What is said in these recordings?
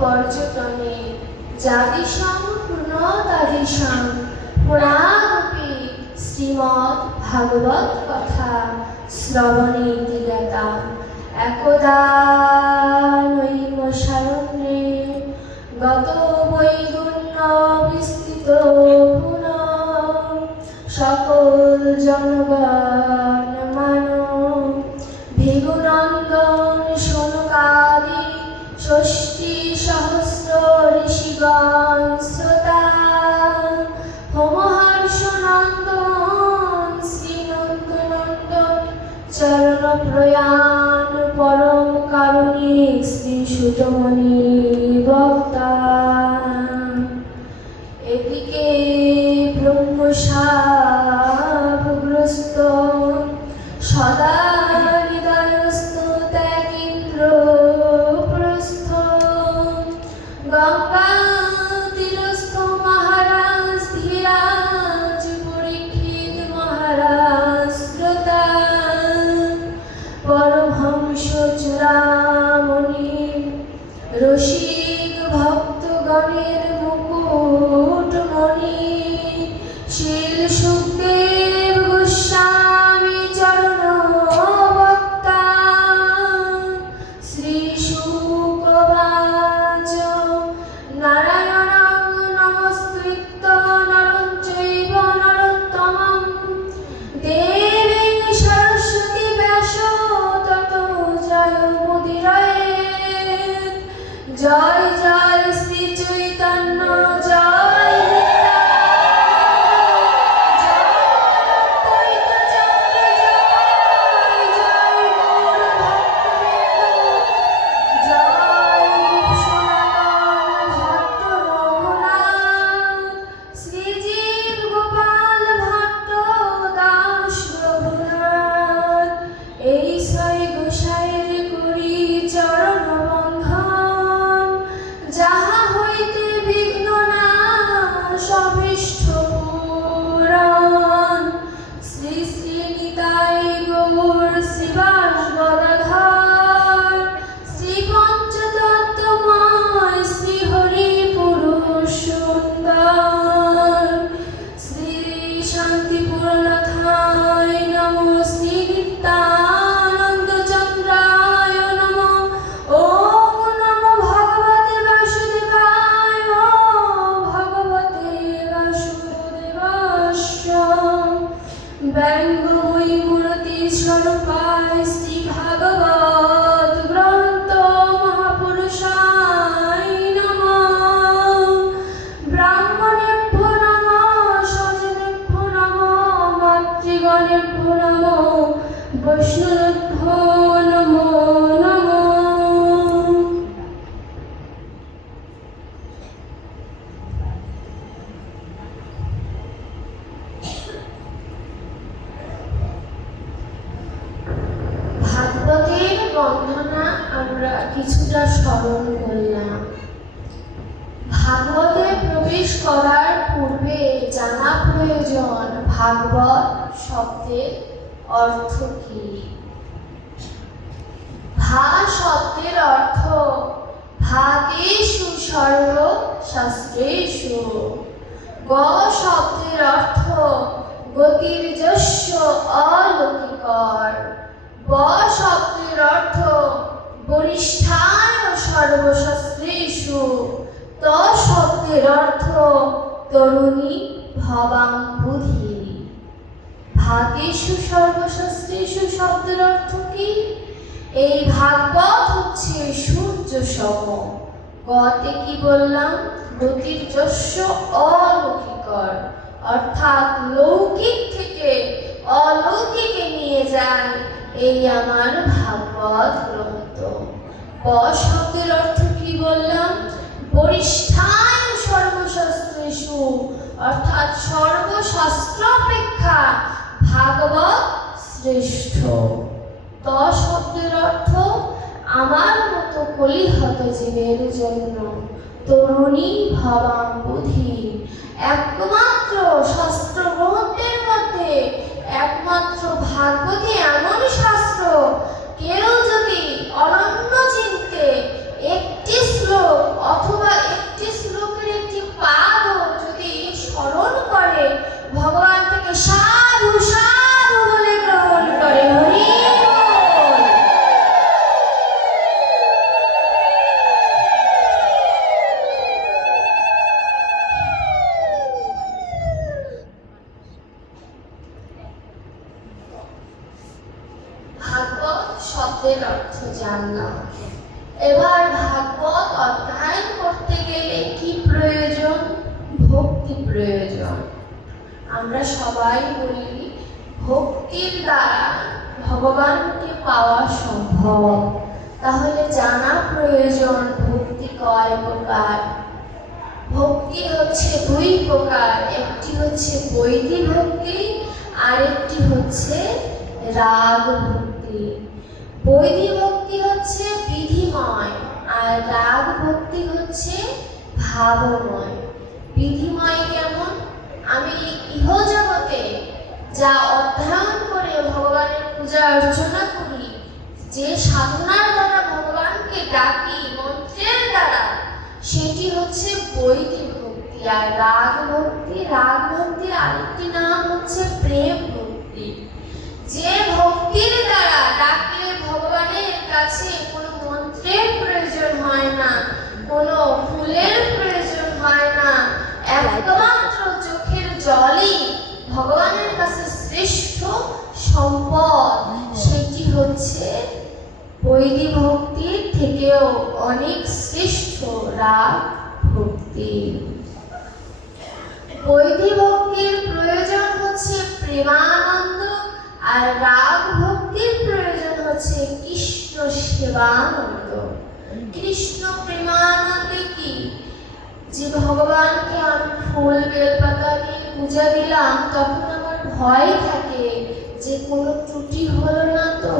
পর্যটনে জাতিসং পুনতাদিসং পুরাণপি শ্রীমৎ ভাগবত কথা শ্রবণে দিগতা একদা নৈম শারণ্যে গত বৈগুণ্য বিস্তৃত সকল জনগণ ষষ্ঠী সহস্র ঋষিগণ শ্রোতা হোমহর্ষ নন্দন শ্রীনন্দনন্দন চরণ প্রয়াণ পরম কারণিক শ্রী সুতমণি বক্তা। এদিকে ব্রহ্মশাপগ্রস্ত সদা ben আমরা কিছুটা স্মরণ করলাম। ভাগবতে প্রবেশ করার পূর্বে জানা প্রয়োজন ভাগবত শব্দের অর্থ কি? ভা শব্দের অর্থ ভাগেষু সর্ব শাস্ত্রেষু গ শব্দের অর্থ গতির যস্য অলৌকিকর। ব শব্দের অর্থ বরিষ্ঠায় সর্বশাস্ত্রেষু। ত শব্দের অর্থ তরুণী ভবাং বুধি ভাগেষু সর্বশাস্ত্রেষু শব্দের অর্থ কি? এই ভাগবত হচ্ছে সূর্য সম। গতে কি বললাম? গতির যস্য অলৌকিকর। অর্থাৎ লৌকিক থেকে অলৌকিকে নিয়ে যায় এই আমার ভাগবত প শব্দের অর্থ কি বললাম? বরিষ্ঠায় সর্বশাস্ত্রেষু, অর্থাৎ সর্বশাস্ত্র অপেক্ষা ভাগবত শ্রেষ্ঠ। ত শব্দের অর্থ, আমার মতো কলিহত জীবের জন্য তরুণী ভবাং বুধি একমাত্র শাস্ত্র গ্রন্থের মধ্যে একমাত্র ভাগবতী এমন শাস্ত্র কেউ যদি অনন্য চিনতে একটি শ্লোক অথবা ভক্তির দ্বারা ভগবানকে পাওয়া সম্ভব। তাহলে জানা প্রয়োজন, ভক্তি কয় প্রকার? ভক্তি হচ্ছে দুই প্রকার, একটি হচ্ছে বৈদিক ভক্তি আর একটি হচ্ছে রাগ ভক্তি। বৈদিক ভক্তি হচ্ছে বিধিময়, আর রাগ ভক্তি হচ্ছে ভাবময়। বিধিময় কেমন? আমি ইহজগতে যা অধ্যয়ন করে ভগবানের পূজা অর্চনা করি। যে সাধনার দ্বারা ভগবানকে ডাকি, মন্ত্রের দ্বারা, সেটি হচ্ছে বৈদিক ভক্তি। আর রাগ ভক্তি, রাগ ভক্তির আরেকটি নাম হচ্ছে প্রেম ভক্তি। যে ভক্তির দ্বারা ডাকলে ভগবানের কাছে, কোনো মন্ত্রের প্রয়োজন হয় না, কোনো ফুলের প্রয়োজন হয় না, একমাত্র চোখের জলই ভগবানের কাছে শ্রেষ্ঠ সম্পদ সেটি হচ্ছে বৈদিক ভক্তির থেকেও অনেক শ্রেষ্ঠ রাগ ভক্তি। বৈদিক ভক্তির প্রয়োজন হচ্ছে প্রেমানন্দ আর রাগ ভক্তির প্রয়োজন হচ্ছে কৃষ্ণ সেবানন্দ। কৃষ্ণ প্রেমানন্দে কি? যে ভগবানকে আমি ফুল, বেলপাতা দিয়ে পূজা দিলাম, তখন আমার ভয় থাকে যে কোনো ত্রুটি হলো না তো?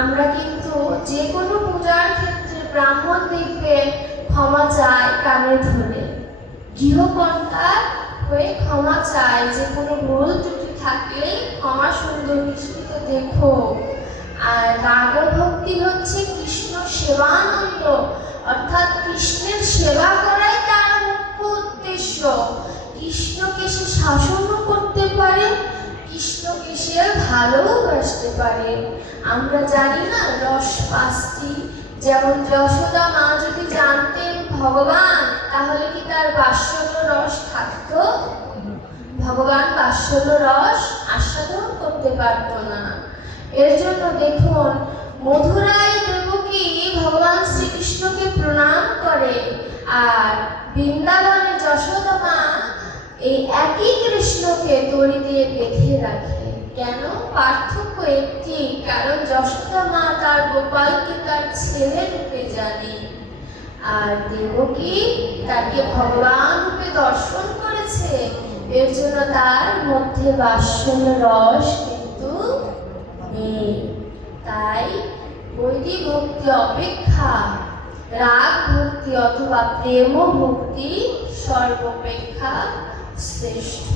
আমরা কিন্তু যে কোনো পূজার ক্ষেত্রে ব্রাহ্মণ দেখবেন ক্ষমা চায় কানে ধরে। গৃহকর্তা হয়ে ক্ষমা চায় যে কোনো ভুল ত্রুটি থাকলে ক্ষমা সুন্দর কৃষ্ণকে দেখো। আর রাগ ভক্তি হচ্ছে কৃষ্ণ সেবানন্দ, অর্থাৎ কৃষ্ণের সেবা ভালোবাসতে পারে। আমরা জানি না রস পাঁচটি। যেমন যশোদা মা যদি জানতেন, ভগবান, তাহলে কি তার বাৎসল্য রস থাকতো? ভগবান, বাৎসল্য রস আস্বাদন করতে পারতো না। এর জন্য দেখুন মধুরাই দেবকী ভগবান শ্রীকৃষ্ণকে প্রণাম করে আর বৃন্দাবনে যশোদা মা এই একই কৃষ্ণকে দড়ি দিয়ে বেঁধে রাখে। কেন পার্থক্য একটি? কারণ যশোদা মা তার গোপালকে তার ছেলে রূপে জানে। আর দেবকী তাকে ভগবান রূপে দর্শন করেছে। এর জন্য তার মধ্যে বাসন রস কিন্তু নেই। তাই বৈদিক ভক্তি অপেক্ষা, রাগ ভক্তি অথবা প্রেম ভক্তি সর্বপেক্ষা শ্রেষ্ঠ।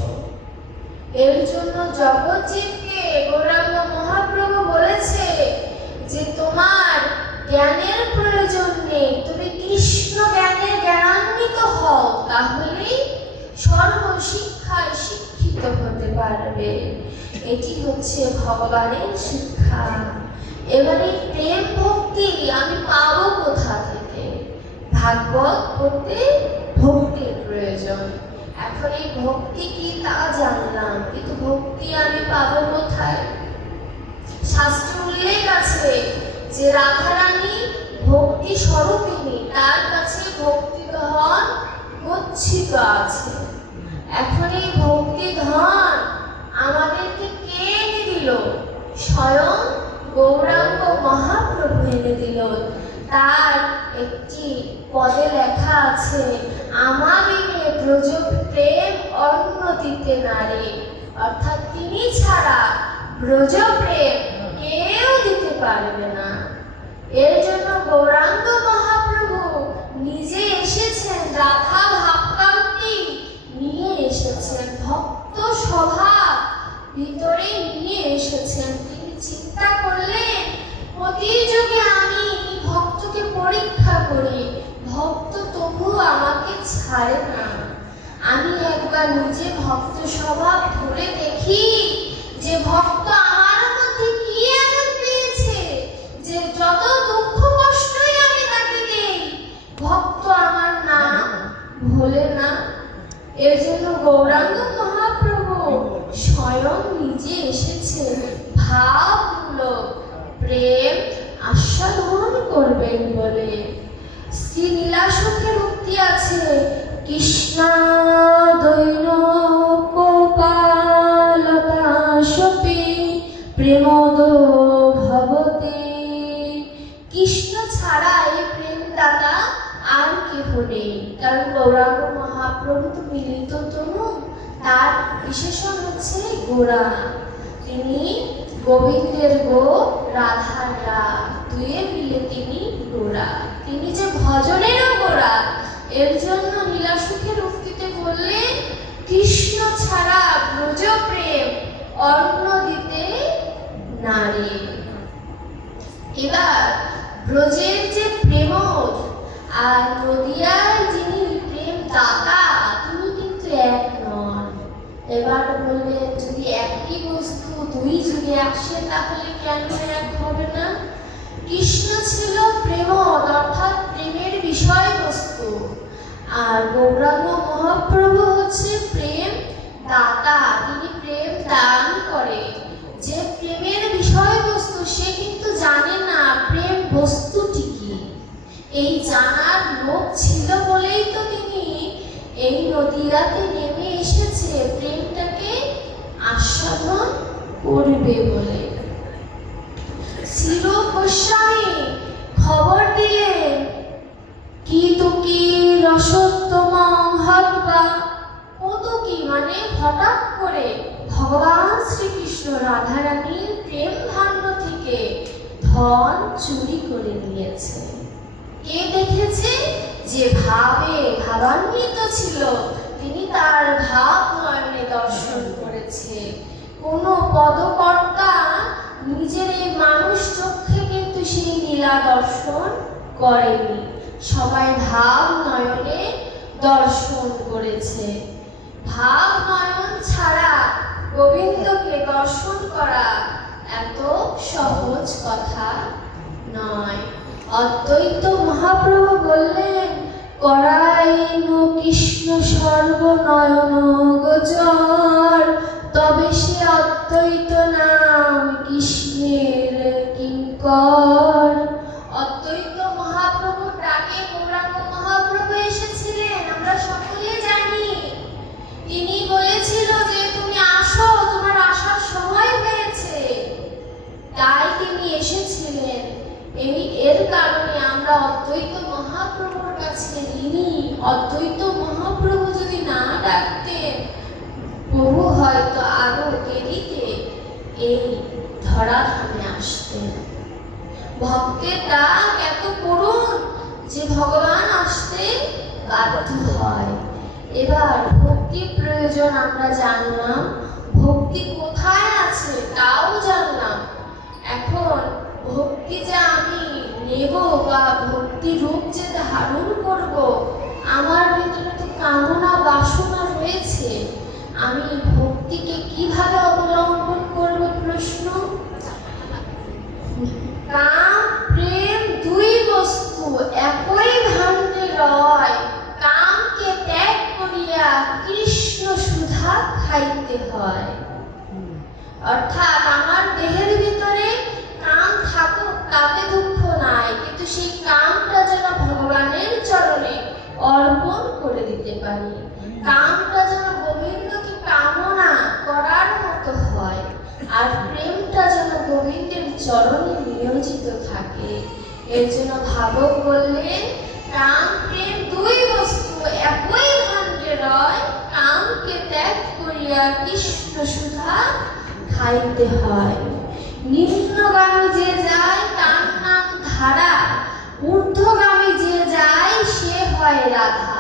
এর জন্য জগৎজীবকে গৌরাঙ্গ মহাপ্রভু বলেছে যে তোমার জ্ঞানের প্রয়োজন নেই, তুমি কৃষ্ণ জ্ঞানে জ্ঞানান্বিত হও, তাহলেই সর্বশিক্ষায় শিক্ষিত হতে পারবে। এটি হচ্ছে ভগবানের শিক্ষা। এবারে প্রেম ভক্তি আমি পাবো কোথা থেকে? ভাগবত পড়তে ভক্তির প্রয়োজন। এখন এই ভক্তি কি তা জানলাম, কিন্তু ভক্তি আমি পাবো কোথায়? শাস্ত্র উল্লেখ আছে যে রাধারানী ভক্তি স্বরূপিনী তার কাছে ভক্তি ধন গচ্ছিত আছে। এখন এই ভক্তি ধন আমাদেরকে কে এনে দিল? স্বয়ং গৌরাঙ্গ মহাপ্রভু এনে দিল। তার একটি পদে লেখা আছে আমাবিনে ব্রজ প্রেম অন্য দিতে নারে। অর্থাৎ তিনি ছাড়া ব্রজ প্রেম কেউ দিতে পারবে না। এর জন্য গৌরাঙ্গ মহাপ্রভু নিজে এসেছেন, রাধা ভাবকান্তি নিয়ে এসেছেন, ভক্ত স্বভাব ভিতরে নিয়ে এসেছেন। তিনি চিন্তা করলেন প্রতি যুগে আমি ভক্তকে পরীক্ষা করি। ভক্ত তবু আমাকে ছাড়ে না। আমি একবার নিজে ভক্ত স্বভাব ধরে দেখি যে ভক্ত আমার মধ্যে কি এমন পেয়েছে যে যত দুঃখ কষ্টই আমি তাকে দেই। ভক্ত আমার নাম ভোলে না। এর জন্য গৌরাঙ্গ মহাপ্রভু স্বয়ং নিজে এসেছে। ভাবমূলক প্রেম আস্বাদন করবেন বলে শ্রী নীলাশকের উক্তি আছে কৃষ্ণ দৈন কোপালতা সপি প্রেমদ ভবতে। কৃষ্ণ ছাড়া এই প্রেমদাতা আর কেহ নেই। কারণ গৌরাঙ্গ মহাপ্রভু তো মিলিত তনু, তার বিশেষণ হচ্ছে গোরা তিনি গোবিন্দের গো রাধার রা দুয়ে মিলে তিনি গোরা তিনি যে ভজনেরও গোরা এর জন্য নীলাসুখের উক্তিতে বললেন কৃষ্ণ ছাড়া ব্রজ প্রেম অন্ন দিতে নারী। এবার ব্রজের যে প্রেমদ আর নদিয়ার যিনি প্রেম দাতা তিনি কিন্তু এক নন। এবার বললেন যদি একই বস্তু দুই যুগে আসে, তাহলে কেন এক হবে না? কৃষ্ণ ছিল প্রেমদ, অর্থাৎ প্রেমের বিষয়বস্তু। আর গৌরাঙ্গ মহাপ্রভু হচ্ছে প্রেম দাতা। তিনি প্রেম দান করে। যে প্রেমের বিষয়বস্তু সে কিন্তু জানে না, প্রেম বস্তুটি কি। এই জানার লোক ছিল বলেই তো তিনি এই নদীরাতে নেমে এসেছে। প্রেমটাকে আস্বাদন করবে বলে। শির গোস্বামী খবর দিলেন, কি তো কি রসোত্তম হতবা কত কি মানে হঠাৎ করে ভগবান শ্রীকৃষ্ণ রাধারানীর প্রেম ভাণ্ড থেকে ধন চুরি করে নিয়েছে। কে দেখেছে যে ভাবে ভাবান্বিত ছিল, তিনি তার ভাব নয়নে দর্শন করেছে। কোনো পদকর্তা নিজের এই মানুষ চোখে কিন্তু সেই নীলা দর্শন করেনি। সবাই ভাব নয়নে দর্শন করেছে। ভাব নয়ন ছাড়া গোবিন্দকে দর্শন করা এত সহজ কথা নয়। অদ্বৈত মহাপ্রভু বললেন করাইন কৃষ্ণ সর্বনয়ন গোচর তবে সে অদ্বৈত নাম কৃষ্ণের কিঙ্কর অদ্বৈত মহাপ্রভুর ডাকে গৌরাঙ্গ মহাপ্রভু এসেছিলেন আমরা সকলে জানি তিনি বলেছিল যে তুমি আসো, তোমার আসার সময় হয়েছে। তাই তিনি এসেছিলেন। এই এর কারণে আমরা অদ্বৈত মহাপ্রভুর কাছে ঋণী। অদ্বৈত মহাপ্রভু যদি না ডাকতেন, প্রভু হয়তো আরও দেরিতে এই ধরাধামে আসতেন। ভক্তের ডাক এত করুন যে ভগবান আসতে বাধ্য হয়। এবার ভক্তির প্রয়োজন, আমরা জানলাম। ভক্তি কোথায় আছে, তাও জানলাম। এখন ভক্তি যে আমি নেব বা ভক্তি রূপ যে ধারণ করব, আমার ভিতরে তো কামনা, বাসনা রয়েছে। আমি ভক্তিকে কীভাবে অবলম্বন করব, প্রশ্ন? কাম, প্রেম দুই বস্তু, একই ভাণ্ডে রয় সুধা খাইতে হয়। অর্থাৎ আমার দেহের ভিতরে কাম থাকুক, তাতে দুঃখ নাই। কিন্তু সেই কামটা যেন ভগবানের চরণে অর্পণ করে দিতে পারি। কামটা যেন গোবিন্দকে কামনা করার মতো হয়, আর প্রেমটা যেন গোবিন্দের চরণে নিয়োজিত থাকে। এর জন্য ভাবক বললেন কাম প্রেম প্রিয়া কৃষ্ণ সুধা খাইতে হয়। নিম্নগামী যে যায়, তার নাম ধারা। ঊর্ধ্বগামী যে যায়, সে হয় রাধা।